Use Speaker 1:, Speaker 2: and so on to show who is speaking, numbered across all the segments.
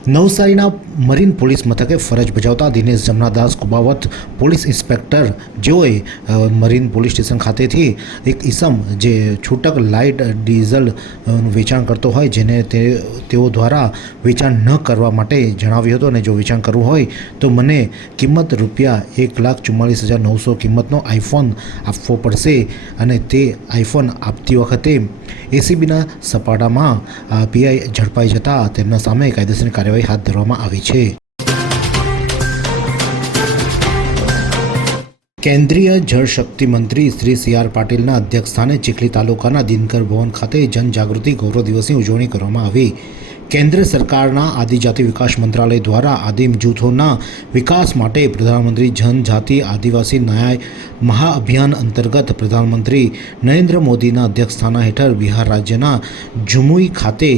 Speaker 1: નવસારીના marine police મથકે ફરજ બજાવતા દિનેશ જમનાદાસ કુબાવત પોલીસ ઇન્સ્પેક્ટર, જેઓએ મરીન પોલીસ સ્ટેશન ખાતેથી એક ઇસમ જે છૂટક લાઇટ ડીઝલ વેચાણ કરતો હોય જેને તે, તેઓ દ્વારા વેચાણ ન કરવા માટે જણાવ્યું હતું અને જો વેચાણ કરવું હોય તો મને કિંમત રૂપિયા એક લાખ ચુમ્માલીસ હજાર નવસો કિંમતનો આઈફોન આપવો પડશે અને તે આઈફોન આપતી વખતે એસીબીના સપાટામાં પીઆઈ ઝડપાઈ જતા તેમના સામે કાયદેસરની કાર્યવાહી હાથ ધરવામાં આવી છે. કેન્દ્રીય જળશક્તિ મંત્રી શ્રી સી આર પાટીલના અધ્યક્ષસ્થાને ચીખલી તાલુકાના દિનકર ભવન ખાતે જનજાગૃતિ ગૌરવ દિવસની ઉજવણી કરવામાં આવી. કેન્દ્ર સરકારના આદિજાતિ વિકાસ મંત્રાલય દ્વારા આદિમ જૂથોના વિકાસ માટે પ્રધાનમંત્રી જનજાતિ આદિવાસી ન્યાય મહાઅભિયાન અંતર્ગત પ્રધાનમંત્રી નરેન્દ્ર મોદીના અધ્યક્ષસ્થાના હેઠળ બિહાર રાજ્યના જુમુઈ ખાતે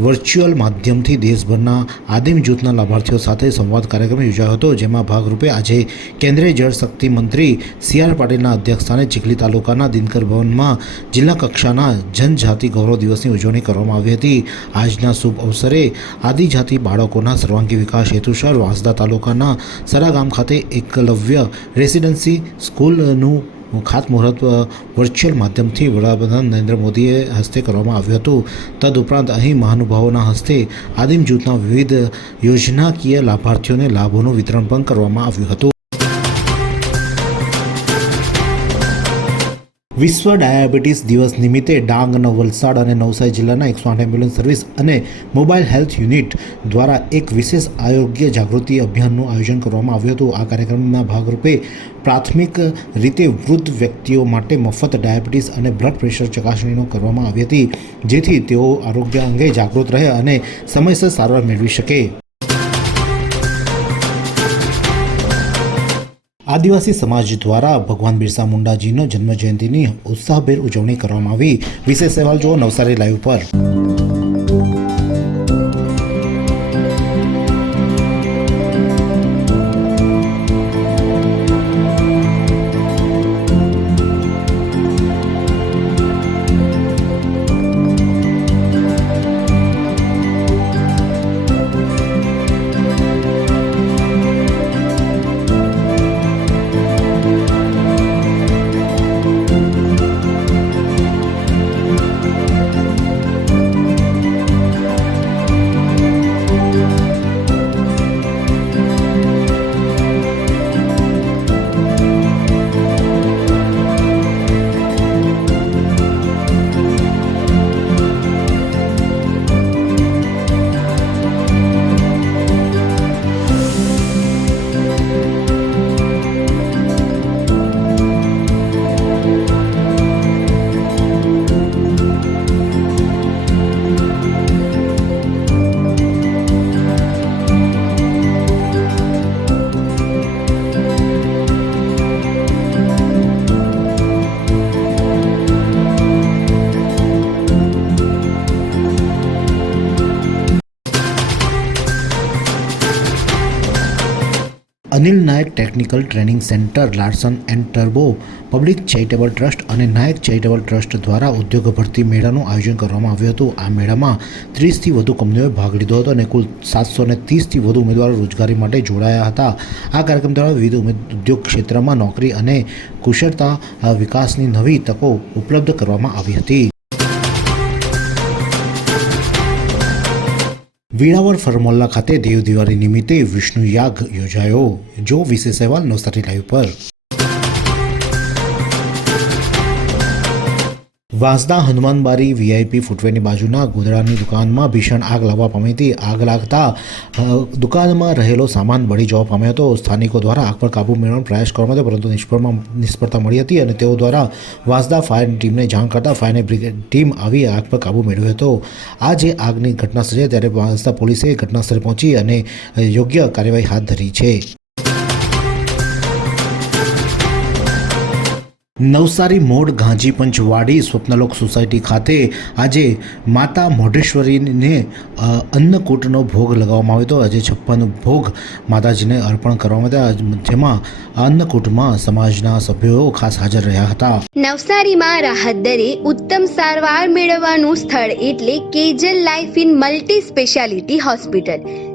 Speaker 1: વર્ચ્યુઅલ માધ્યમથી દેશભરના આદિમ જૂથના લાભાર્થીઓ સાથે સંવાદ કાર્યક્રમ યોજાયો હતો, જેમાં ભાગરૂપે આજે કેન્દ્રીય જળશક્તિ મંત્રી સી આર પાટીલના અધ્યક્ષસ્થાને ચીખલી તાલુકાના દિનકર ભવનમાં જિલ્લા કક્ષાના જનજાતિ ગૌરવ દિવસની ઉજવણી કરવામાં આવી હતી. આજના શુભ અવસરે આદિજાતિ બાળકોના સર્વાંગી વિકાસ હેતુસર વાંસદા તાલુકાના સરા ગામ ખાતે એકલવ્ય રેસિડેન્સી સ્કૂલનું ખાતમુહૂર્ત વર્ચ્યુઅલ માધ્યમથી વડાપ્રધાન નરેન્દ્ર મોદીએ હસ્તે કરવામાં આવ્યું હતું. તદુપરાંત અહીં મહાનુભાવોના હસ્તે આદિમ જૂથના વિવિધ યોજનાકીય લાભાર્થીઓને લાભોનું વિતરણ પણ કરવામાં આવ્યું હતું. વિશ્વ ડાયાબિટીસ દિવસ નિમિત્તે ડાંગ અને વલસાડ અને નવસારી જિલ્લાના એકસો આઠ એમ્બ્યુલન્સ સર્વિસ અને મોબાઈલ હેલ્થ યુનિટ દ્વારા એક વિશેષ આરોગ્ય જાગૃતિ અભિયાનનું આયોજન કરવામાં આવ્યું હતું. આ કાર્યક્રમના ભાગરૂપે પ્રાથમિક રીતે વૃદ્ધ વ્યક્તિઓ માટે મફત ડાયાબિટીસ અને બ્લડ પ્રેશર ચકાસણીનો કરવામાં આવી હતી, જેથી તેઓ આરોગ્ય અંગે જાગૃત રહે અને સમયસર સારવાર મેળવી શકે. આદિવાસી સમાજ દ્વારા ભગવાન બિરસા મુંડાજીનો જન્મજયંતિની ઉત્સાહભેર ઉજવણી કરવામાં આવી. વિશેષ અહેવાલ જુઓ નવસારી લાઈવ પર Anil Nayak technical training centre, Larsen and turbo, public charitable trust અને નાયક ચેરિટેબલ ટ્રસ્ટ દ્વારા ઉદ્યોગ ભરતી મેળાનું આયોજન કરવામાં આવ્યું હતું. આ મેળામાં ત્રીસથી વધુ કંપનીઓએ ભાગ લીધો હતો અને કુલ સાતસો ને ત્રીસથી વધુ ઉમેદવારો રોજગારી માટે જોડાયા હતા. આ કાર્યક્રમ દ્વારા વિવિધ ઉદ્યોગ ક્ષેત્રમાં નોકરી અને કુશળતા વિકાસની નવી તકો ઉપલબ્ધ કરવામાં આવી હતી. વીણાવર ફરમોલ્લા ખાતે દેવ દિવાળી નિમિત્તે વિષ્ણુ યાગ યોજાયો. જો વિશેષ અહેવાલ નવસારી લાઈવ પર વાંસદા હનુમાનબારી વીઆઈપી ફૂટવેરની બાજુના ગોધરાની દુકાનમાં ભીષણ આગ લાગવા પામી હતી આગ લાગતા દુકાનમાં રહેલો સામાન બળી જવા પામ્યો હતો. સ્થાનિકો દ્વારા આગ પર કાબૂ મેળવવાનો પ્રયાસ કરવામાં હતો પરંતુ નિષ્ફળમાં, નિષ્ફળતા મળી હતી અને તેઓ દ્વારા વાંસદા ફાયર ટીમને જાણ કરતા ફાયરની બ્રિગેડ ટીમ આવી આગ પર કાબૂ મેળવ્યો હતો. આ જે આગની ઘટના સર્જાઈ ત્યારે વાંસદા પોલીસે ઘટનાસ્થળે પહોંચી અને યોગ્ય કાર્યવાહી હાથ ધરી છે. નવસારી મોડ ગાંજી પંચવાડી સ્વપ્નલોક સોસાયટી ખાતે આજે માતા મોઢેશ્વરીને અન્નકૂટનો ભોગ લગાવવામાં આવ્યો હતો. આજે છપ્પન ભોગ માતાજીને અર્પણ કરવામાં આવ્યા જેમાં અન્નકૂટમાં સમાજના સભ્યો ખાસ હાજર રહ્યા હતા.
Speaker 2: નવસારીમાં રાહત દરે ઉત્તમ સારવાર મેળવવાનું સ્થળ એટલે Kejal life in multi speciality hospital.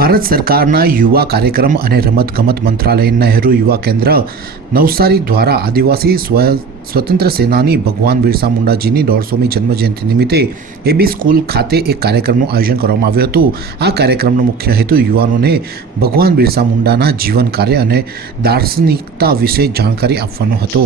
Speaker 1: Bharat સરકારના યુવા કાર્યક્રમ અને રમતગમત મંત્રાલય નહેરુ યુવા કેન્દ્ર નવસારી દ્વારા આદિવાસી સ્વ, સ્વતંત્ર સેનાની ભગવાન બિરસા મુંડાજીની દોઢસોમી જન્મજયંતિ નિમિત્તે એબી સ્કૂલ ખાતે એક કાર્યક્રમનું આયોજન કરવામાં આવ્યું હતું. આ કાર્યક્રમનો મુખ્ય હેતુ યુવાનોને ભગવાન બિરસા મુંડાના જીવન કાર્ય અને દાર્શનિકતા વિશે જાણકારી આપવાનો હતો.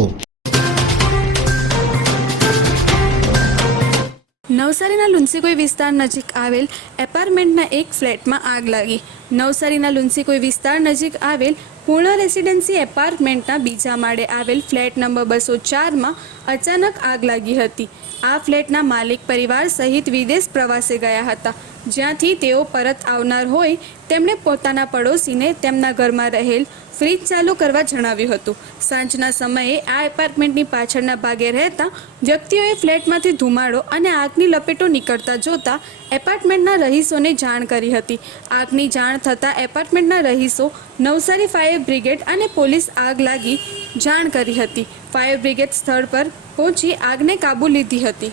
Speaker 3: નવસારીના લુન્સીકોઈ વિસ્તાર નજીક આવેલ એપાર્ટમેન્ટના એક ફ્લેટમાં આગ લાગી. નવસારીના લુન્સીકોઈ વિસ્તાર નજીક આવેલ પૂર્ણ રેસિડેન્સી એપાર્ટમેન્ટના બીજા માળે આવેલ ફ્લેટ નંબર બસો ચારમાં અચાનક આગ લાગી હતી. આ ફ્લેટના માલિક પરિવાર સહિત વિદેશ પ્રવાસે ગયા હતા. જ્યાંથી તેઓ પરત આવનાર હોય તેમણે પોતાના પડોશીને તેમના ઘરમાં રહેલ ફ્રીજ ચાલુ કરવા જણાવ્યું હતું. સાંજના સમયે આ એપાર્ટમેન્ટની પાછળના ભાગે રહેતા વ્યક્તિઓએ ફ્લેટમાંથી ધુમાડો અને આગની લપેટો નીકળતા જોતા એપાર્ટમેન્ટના રહીશોને જાણ કરી હતી. આગની જાણ થતાં એપાર્ટમેન્ટના રહીશો નવસારી ફાયર બ્રિગેડ અને પોલીસ આગ લાગી જાણ કરી હતી. ફાયર બ્રિગેડ સ્થળ પર પહોંચી આગને કાબૂ લીધી હતી.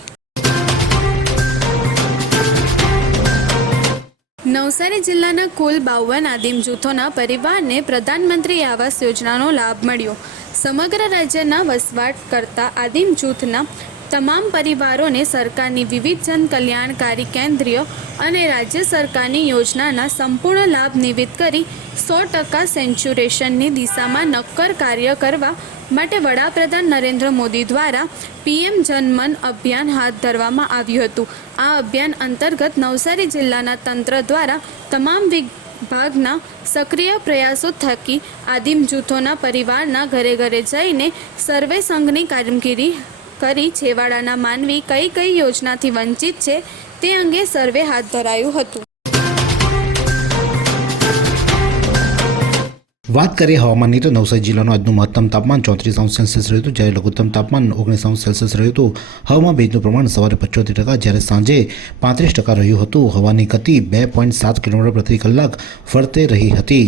Speaker 3: નવસારી જિલ્લાના કુલ બાવન આદિમ જૂથોના પરિવારને પ્રધાનમંત્રી આવાસ યોજનાનો લાભ મળ્યો. સમગ્ર રાજ્યના વસવાટ કરતા આદિમ જૂથના તમામ પરિવારોને સરકારની વિવિધ જન કલ્યાણકારી કેન્દ્રીય અને રાજ્ય સરકારની યોજનાના સંપૂર્ણ લાભ નિવિત કરી સો ટકા સેન્ચ્યુરેશનની દિશામાં નક્કર કાર્ય કરવા માટે વડાપ્રધાન નરેન્દ્ર મોદી દ્વારા પીએમ જનમન અભિયાન હાથ ધરવામાં આવ્યું હતું. આ અભિયાન અંતર્ગત નવસારી જિલ્લાના તંત્ર દ્વારા તમામ વિભાગના સક્રિય પ્રયાસો થકી આદિમ જૂથોના પરિવારના ઘરે ઘરે જઈને સર્વે સંઘની કામગીરી કરી છેવાડાના માનવી કઈ કઈ યોજનાથી વંચિત છે તે અંગે સર્વે હાથ ધરાયું હતું.
Speaker 1: વાત કરીએ હવામાનની તો નવસારી જિલ્લાનું આજનું મહત્તમ તાપમાન ચોત્રીસ અંશ સેલ્સિયસ રહ્યું હતું જ્યારે લઘુત્તમ તાપમાન ઓગણીસ અંશ સેલ્સિયસ રહ્યું હતું. હવામાં ભેજનું પ્રમાણ સવારે પચોતેર ટકા જ્યારે સાંજે પાંત્રીસ ટકા રહ્યું હતું. હવાની ગતિ બે પોઈન્ટ સાત કિલોમીટર પ્રતિ કલાક ફરતે રહી હતી.